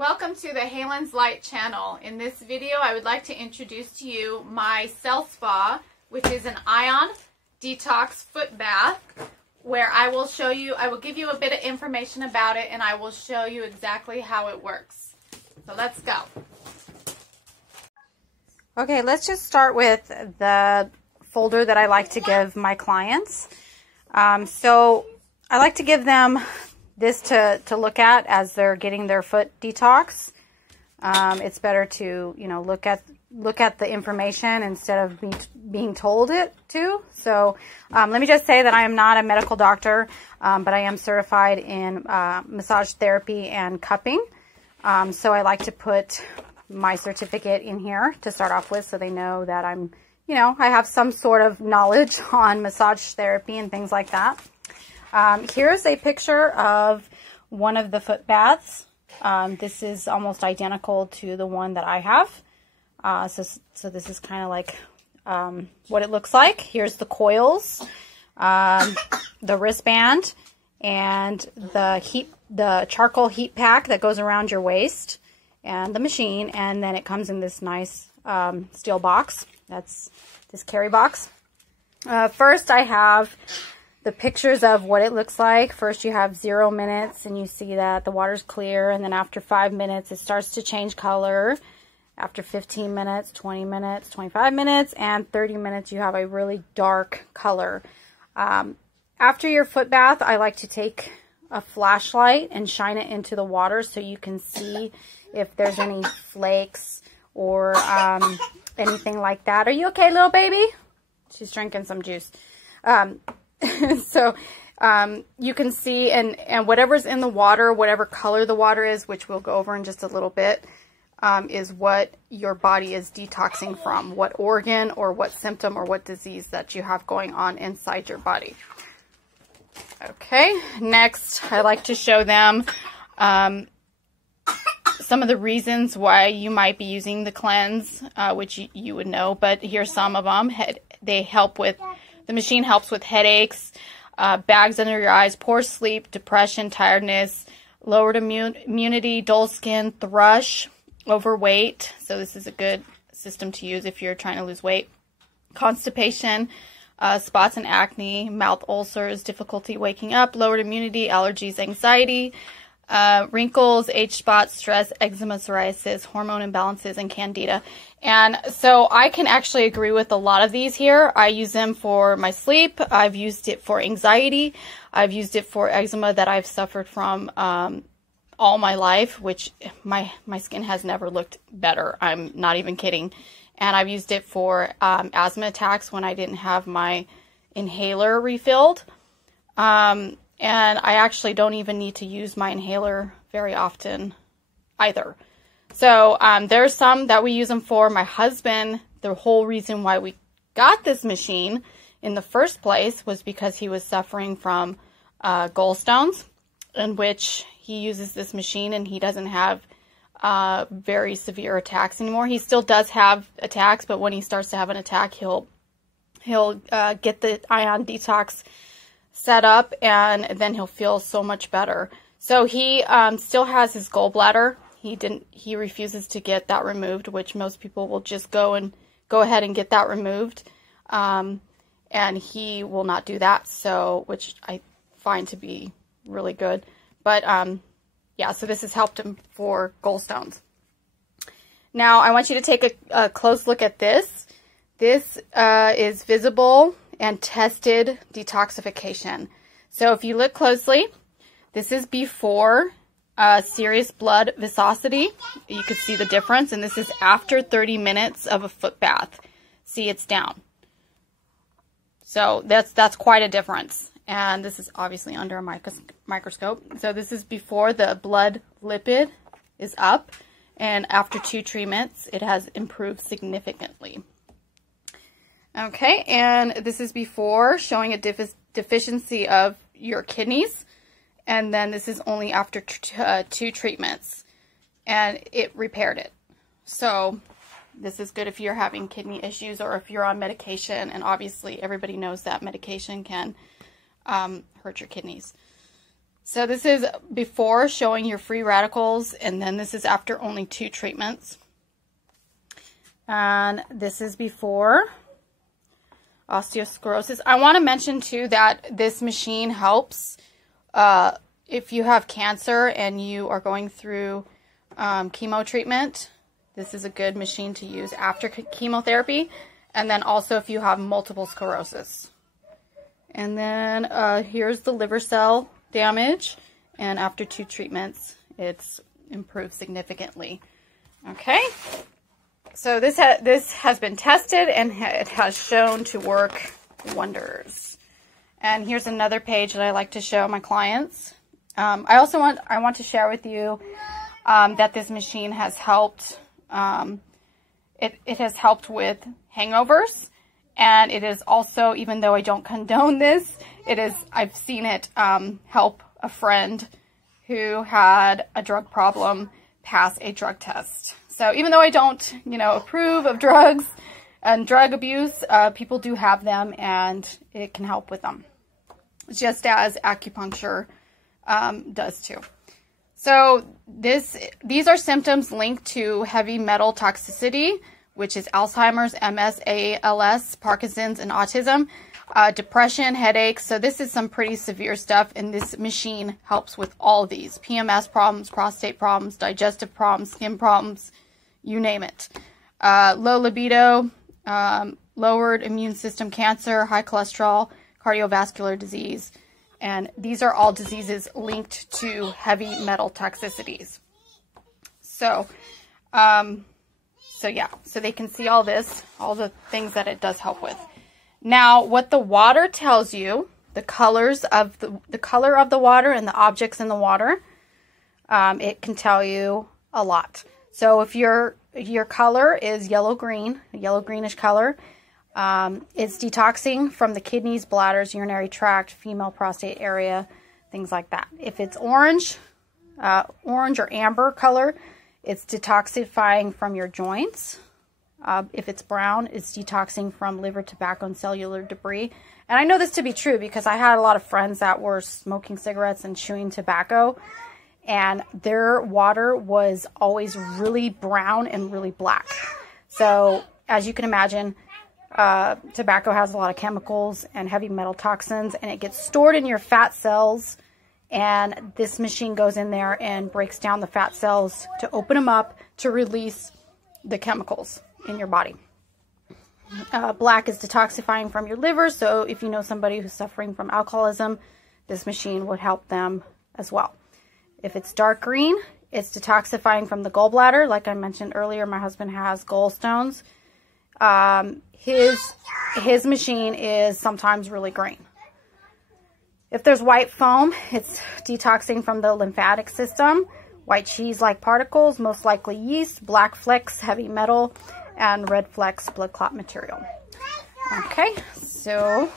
Welcome to the Halen's Light channel. In this video, I would like to introduce to you my Cell Spa, which is an ion detox foot bath, where I will give you a bit of information about it, and I will show you exactly how it works. So let's go. Okay, let's just start with the folder that I like to give my clients. So I like to give them this to look at as they're getting their foot detox. It's better to, look at the information instead of being told it to. So let me just say that I am not a medical doctor, but I am certified in massage therapy and cupping. So I like to put my certificate in here to start off with, so they know that I'm, I have some sort of knowledge on massage therapy and things like that. Here's a picture of one of the foot baths. This is almost identical to the one that I have. So this is kind of like what it looks like. Here's the coils, the wristband, and the charcoal heat pack that goes around your waist, and the machine. And then it comes in this nice steel box. That's this carry box. First, I have the pictures of what it looks like. First, you have 0 minutes, and you see that the water's clear, and then after 5 minutes, it starts to change color. After 15 minutes, 20 minutes, 25 minutes, and 30 minutes, you have a really dark color. After your foot bath, I like to take a flashlight and shine it into the water so you can see if there's any flakes or anything like that. Are you okay, little baby? She's drinking some juice. So you can see, and whatever's in the water, whatever color the water is, which we'll go over in just a little bit, is what your body is detoxing from, what organ or what symptom or what disease that you have going on inside your body. Okay, next I like to show them some of the reasons why you might be using the cleanse, which you would know, but here's some of them. The machine helps with headaches, bags under your eyes, poor sleep, depression, tiredness, lowered immunity, dull skin, thrush, overweight. So this is a good system to use if you're trying to lose weight. Constipation, spots and acne, mouth ulcers, difficulty waking up, lowered immunity, allergies, anxiety, wrinkles, age spots, stress, eczema, psoriasis, hormone imbalances, and candida. And so I can actually agree with a lot of these here. I use them for my sleep. I've used it for anxiety. I've used it for eczema that I've suffered from all my life, which my skin has never looked better. I'm not even kidding. And I've used it for asthma attacks when I didn't have my inhaler refilled. And I actually don't even need to use my inhaler very often either. So there's some that we use them for. My husband, the whole reason why we got this machine in the first place was because he was suffering from gallstones, in which he uses this machine and he doesn't have very severe attacks anymore. He still does have attacks, but when he starts to have an attack, he'll get the ion detox set up, and then he'll feel so much better. So he still has his gallbladder. He refuses to get that removed, which most people will just go ahead and get that removed. And he will not do that, so, which I find to be really good. But yeah, so this has helped him for gallstones. Now I want you to take a close look at this. This is visible and tested detoxification. So if you look closely, this is before serious blood viscosity. You can see the difference, and this is after 30 minutes of a foot bath. See, it's down. So that's quite a difference. And this is obviously under a microscope. So this is before the blood lipid is up, and after 2 treatments, it has improved significantly. Okay, and this is before, showing a deficiency of your kidneys, and then this is only after 2 treatments, and it repaired it. So this is good if you're having kidney issues or if you're on medication, and obviously everybody knows that medication can hurt your kidneys. So this is before showing your free radicals, and then this is after only 2 treatments. And this is before osteosclerosis. I want to mention too that this machine helps if you have cancer and you are going through chemo treatment. This is a good machine to use after chemotherapy, and then also if you have multiple sclerosis. And then here's the liver cell damage, and after 2 treatments it's improved significantly. Okay, so this has been tested and it has shown to work wonders. And here's another page that I like to show my clients. I want to share with you that this machine has helped. It has helped with hangovers, and it is also, even though I don't condone this, I've seen it help a friend who had a drug problem pass a drug test. So even though I don't, approve of drugs and drug abuse, people do have them, and it can help with them, just as acupuncture does too. So these are symptoms linked to heavy metal toxicity, which is Alzheimer's, MS, ALS, Parkinson's, and autism, depression, headaches. So this is some pretty severe stuff, and this machine helps with all of these. PMS problems, prostate problems, digestive problems, skin problems, you name it. Low libido, lowered immune system, cancer, high cholesterol, cardiovascular disease. And these are all diseases linked to heavy metal toxicities. So they can see all this, all the things that it does help with. Now, what the water tells you, the colors of the color of the water and the objects in the water, it can tell you a lot. So if your color is yellow-green, a yellow-greenish color, it's detoxing from the kidneys, bladders, urinary tract, female prostate area, things like that. If it's orange or amber color, it's detoxifying from your joints. If it's brown, it's detoxing from liver, tobacco, and cellular debris. And I know this to be true because I had a lot of friends that were smoking cigarettes and chewing tobacco, and their water was always really brown and really black. So as you can imagine, tobacco has a lot of chemicals and heavy metal toxins, and it gets stored in your fat cells, and this machine goes in there and breaks down the fat cells to open them up to release the chemicals in your body. Black is detoxifying from your liver, so if you know somebody who's suffering from alcoholism, this machine would help them as well. If it's dark green, it's detoxifying from the gallbladder. Like I mentioned earlier, my husband has gallstones. His machine is sometimes really green. If there's white foam, it's detoxing from the lymphatic system. White cheese-like particles, most likely yeast. Black flecks, heavy metal, and red flecks, blood clot material. Okay, so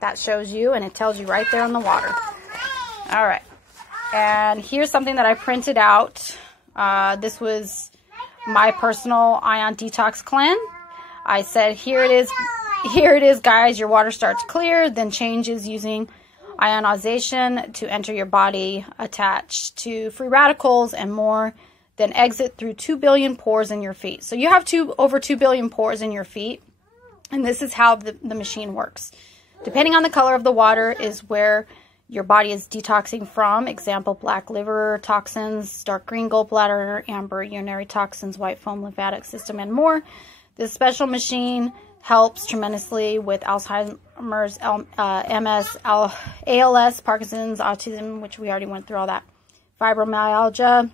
that shows you, and it tells you right there on the water. All right, and here's something that I printed out. This was my personal ion detox cleanse. I said, here it is, guys. Your water starts clear, then changes using ionization to enter your body, attached to free radicals and more, then exit through 2 billion pores in your feet. So you have over 2 billion pores in your feet, and this is how the machine works. Depending on the color of the water is where your body is detoxing from. Example, black liver toxins, dark green gallbladder, amber urinary toxins, white foam lymphatic system, and more. This special machine helps tremendously with Alzheimer's, MS, ALS, Parkinson's, autism, which we already went through all that, fibromyalgia,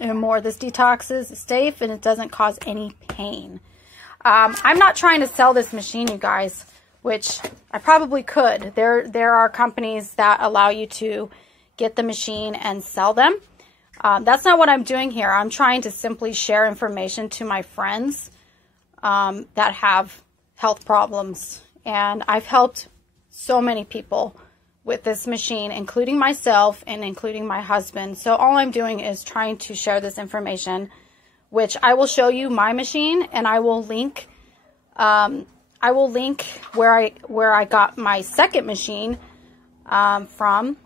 and more. This detoxes, is safe, and it doesn't cause any pain. I'm not trying to sell this machine, you guys, which I probably could. There are companies that allow you to get the machine and sell them. That's not what I'm doing here. I'm trying to simply share information to my friends that have health problems, and I've helped so many people with this machine, including myself and including my husband. So all I'm doing is trying to share this information, which I will show you my machine, and I will link where I got my second machine from,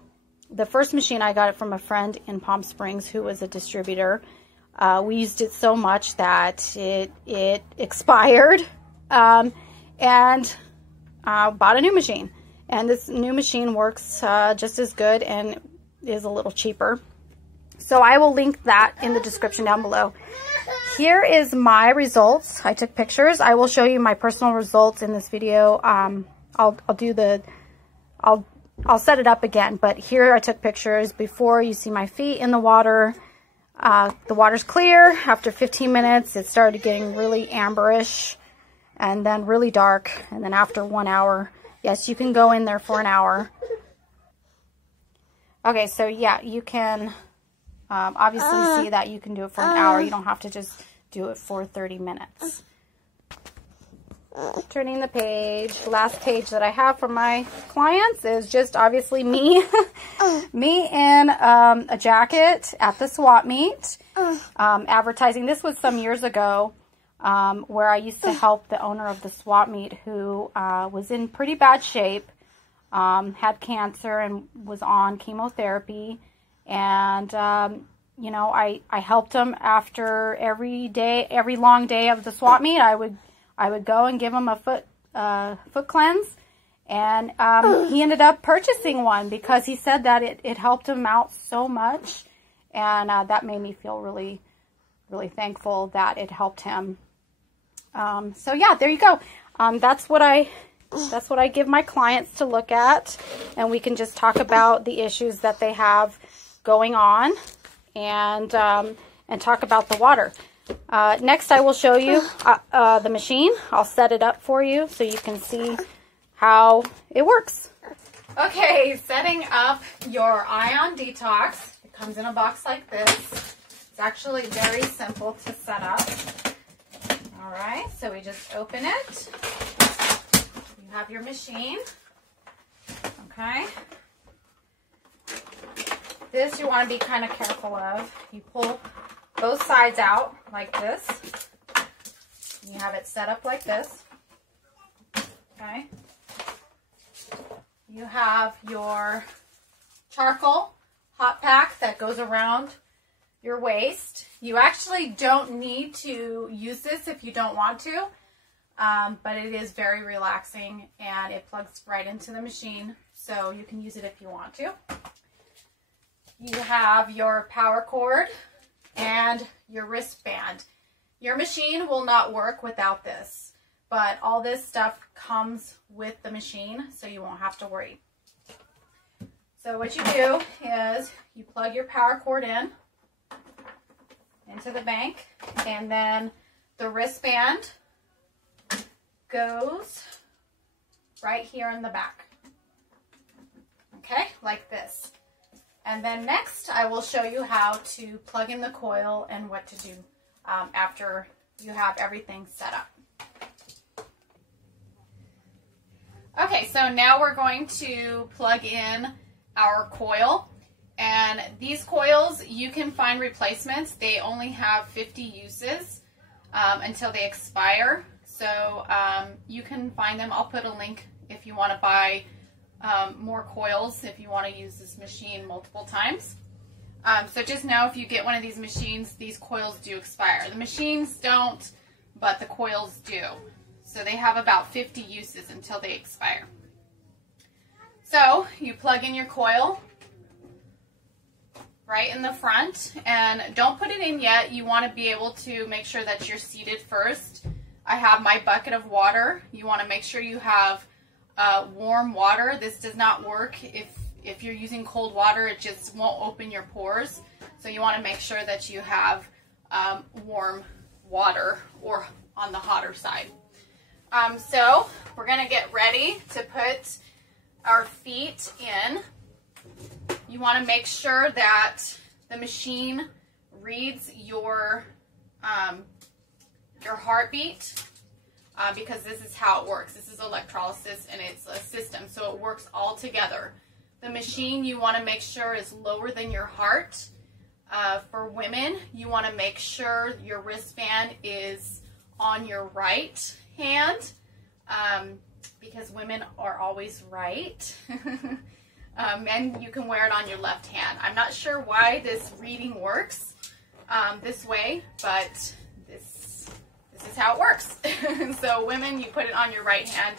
the first machine, I got it from a friend in Palm Springs who was a distributor. We used it so much that it expired, and bought a new machine. And this new machine works just as good and is a little cheaper. So I will link that in the description down below. Here is my results. I took pictures. I will show you my personal results in this video. I'll set it up again, but here I took pictures before. You see my feet in the water. The water's clear. After 15 minutes, it started getting really amberish and then really dark. And then after 1 hour, yes, you can go in there for an hour. Okay, so yeah, you can obviously see that you can do it for an hour. You don't have to just do it for 30 minutes. Turning the page. The last page that I have for my clients is just obviously me. Me in a jacket at the swap meet. Advertising. This was some years ago where I used to help the owner of the swap meet who was in pretty bad shape. Had cancer and was on chemotherapy. And, you know, I helped him after every long day of the swap meet. I would go and give him a foot cleanse, and he ended up purchasing one because he said that it helped him out so much, and that made me feel really, really thankful that it helped him. So yeah, there you go. That's what I give my clients to look at, and we can just talk about the issues that they have going on, and talk about the water. Next, I will show you the machine. I'll set it up for you so you can see how it works. Okay, setting up your Ion Detox. It comes in a box like this. It's actually very simple to set up. All right, so we just open it. You have your machine. Okay. This you want to be kind of careful of. You pull both sides out like this. You have it set up like this. Okay. You have your charcoal hot pack that goes around your waist. You actually don't need to use this if you don't want to, but it is very relaxing and it plugs right into the machine, so you can use it if you want to. You have your power cord and your wristband. Your machine will not work without this, but all this stuff comes with the machine, so you won't have to worry. So what you do is you plug your power cord into the bank, and then the wristband goes right here in the back. Okay, like this. And then next, I will show you how to plug in the coil and what to do after you have everything set up. Okay, so now we're going to plug in our coil. And these coils, you can find replacements. They only have 50 uses until they expire. So you can find them. I'll put a link if you want to buy more coils if you want to use this machine multiple times. So just know if you get one of these machines, these coils do expire. The machines don't, but the coils do. So they have about 50 uses until they expire. So you plug in your coil right in the front, and don't put it in yet. You want to be able to make sure that you're seated first. I have my bucket of water. You want to make sure you have warm water. This does not work if you're using cold water. It just won't open your pores. So you want to make sure that you have warm water, or on the hotter side. So we're going to get ready to put our feet in. You want to make sure that the machine reads your heartbeat, because this is how it works. This is electrolysis, and it's a system, so it works all together. The machine, you want to make sure, is lower than your heart. For women, you want to make sure your wristband is on your right hand, because women are always right. Men, you can wear it on your left hand. I'm not sure why this reading works this way, but this is how it works. So women, you put it on your right hand.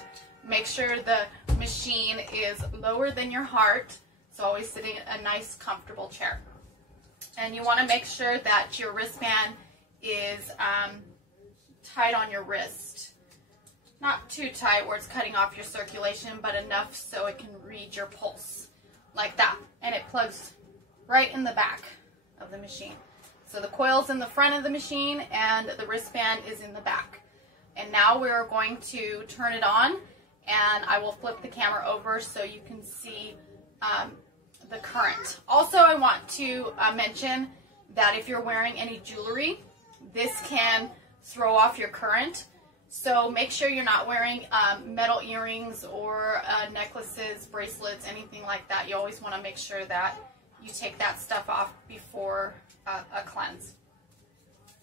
Make sure the machine is lower than your heart, so always sitting in a nice, comfortable chair. And you want to make sure that your wristband is tight on your wrist. Not too tight where it's cutting off your circulation, but enough so it can read your pulse, like that. And it plugs right in the back of the machine. So the coil's in the front of the machine and the wristband is in the back. And now we're going to turn it on, and I will flip the camera over so you can see the current. Also, I want to mention that if you're wearing any jewelry, this can throw off your current. So make sure you're not wearing metal earrings or necklaces, bracelets, anything like that. You always want to make sure that you take that stuff off before a cleanse.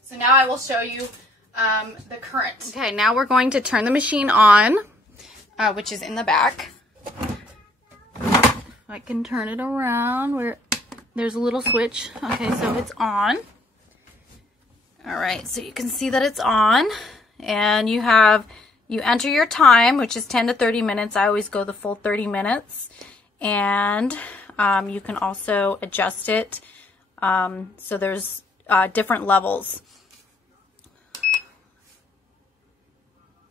So now I will show you the current. Okay, now we're going to turn the machine on, which is in the back. I can turn it around where there's a little switch. Okay, so it's on. All right, so you can see that it's on, and you enter your time, which is 10 to 30 minutes. I always go the full 30 minutes, and you can also adjust it. So there's different levels.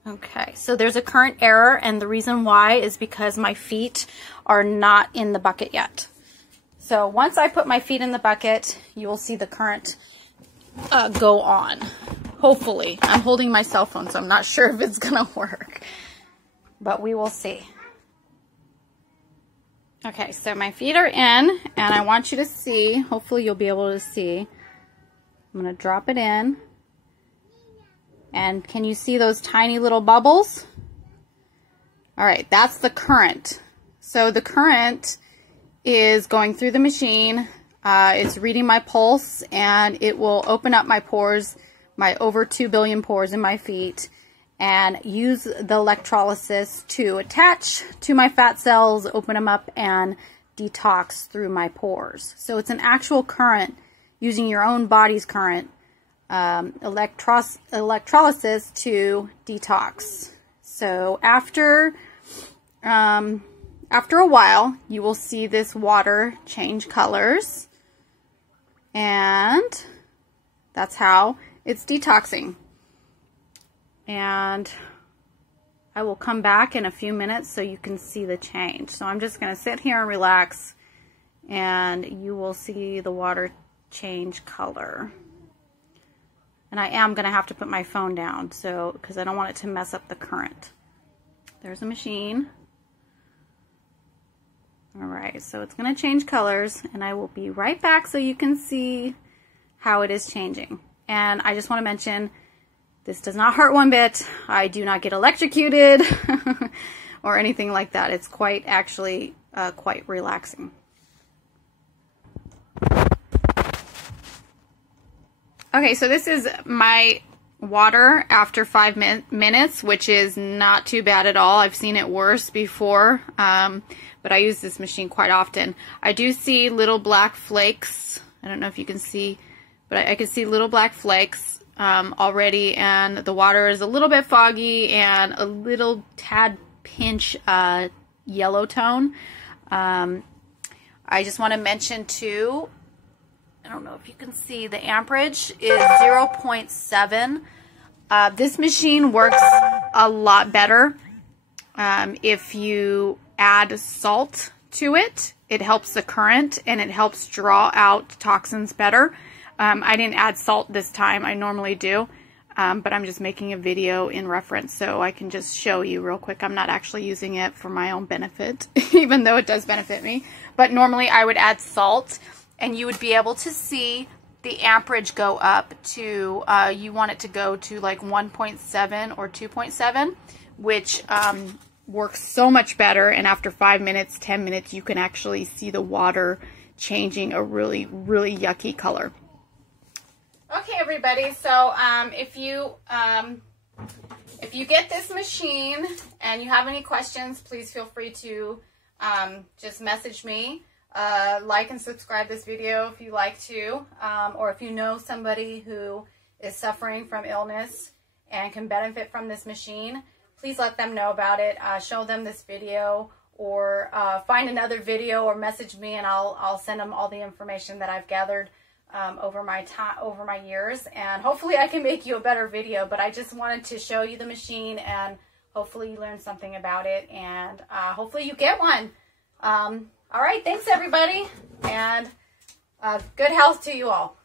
Okay, so there's a current error, and the reason why is because my feet are not in the bucket yet. So once I put my feet in the bucket, you will see the current go on. Hopefully. I'm holding my cell phone, so I'm not sure if it's gonna work, but we will see. Okay, so my feet are in, and I want you to see, hopefully you'll be able to see. I'm gonna drop it in. And can you see those tiny little bubbles? All right, that's the current. So the current is going through the machine. It's reading my pulse, and it will open up my pores, my over 2 billion pores in my feet, and use the electrolysis to attach to my fat cells, open them up, and detox through my pores. So it's an actual current using your own body's current. Electrolysis to detox. So after a while, you will see this water change colors, and that's how it's detoxing. And I will come back in a few minutes so you can see the change. So I'm just going to sit here and relax, and you will see the water change color. And I am going to have to put my phone down, so because I don't want it to mess up the current. There's a machine. All right, so it's going to change colors, and I will be right back so you can see how it is changing. And I just want to mention, this does not hurt one bit. I do not get electrocuted or anything like that. It's quite actually quite relaxing. Okay, so this is my water after 5 minutes, which is not too bad at all. I've seen it worse before, but I use this machine quite often. I do see little black flakes. I don't know if you can see, but I can see little black flakes already, and the water is a little bit foggy and a little tad pinch yellow tone. I just want to mention too, I don't know if you can see, the amperage is 0.7. This machine works a lot better if you add salt to it. It helps the current, and it helps draw out toxins better. I didn't add salt this time. I normally do, but I'm just making a video in reference so I can just show you real quick. I'm not actually using it for my own benefit, even though it does benefit me. But normally I would add salt, and you would be able to see the amperage go up to, you want it to go to like 1.7 or 2.7, which works so much better. And after 5 minutes, 10 minutes, you can actually see the water changing a really, really yucky color. Okay, everybody, so if you get this machine and you have any questions, please feel free to just message me. Like and subscribe this video if you like to, or if you know somebody who is suffering from illness and can benefit from this machine, please let them know about it. Show them this video, or find another video, or message me, and I'll send them all the information that I've gathered over my years, and hopefully I can make you a better video. But I just wanted to show you the machine, and hopefully you learn something about it, and hopefully you get one. All right, thanks everybody, and good health to you all.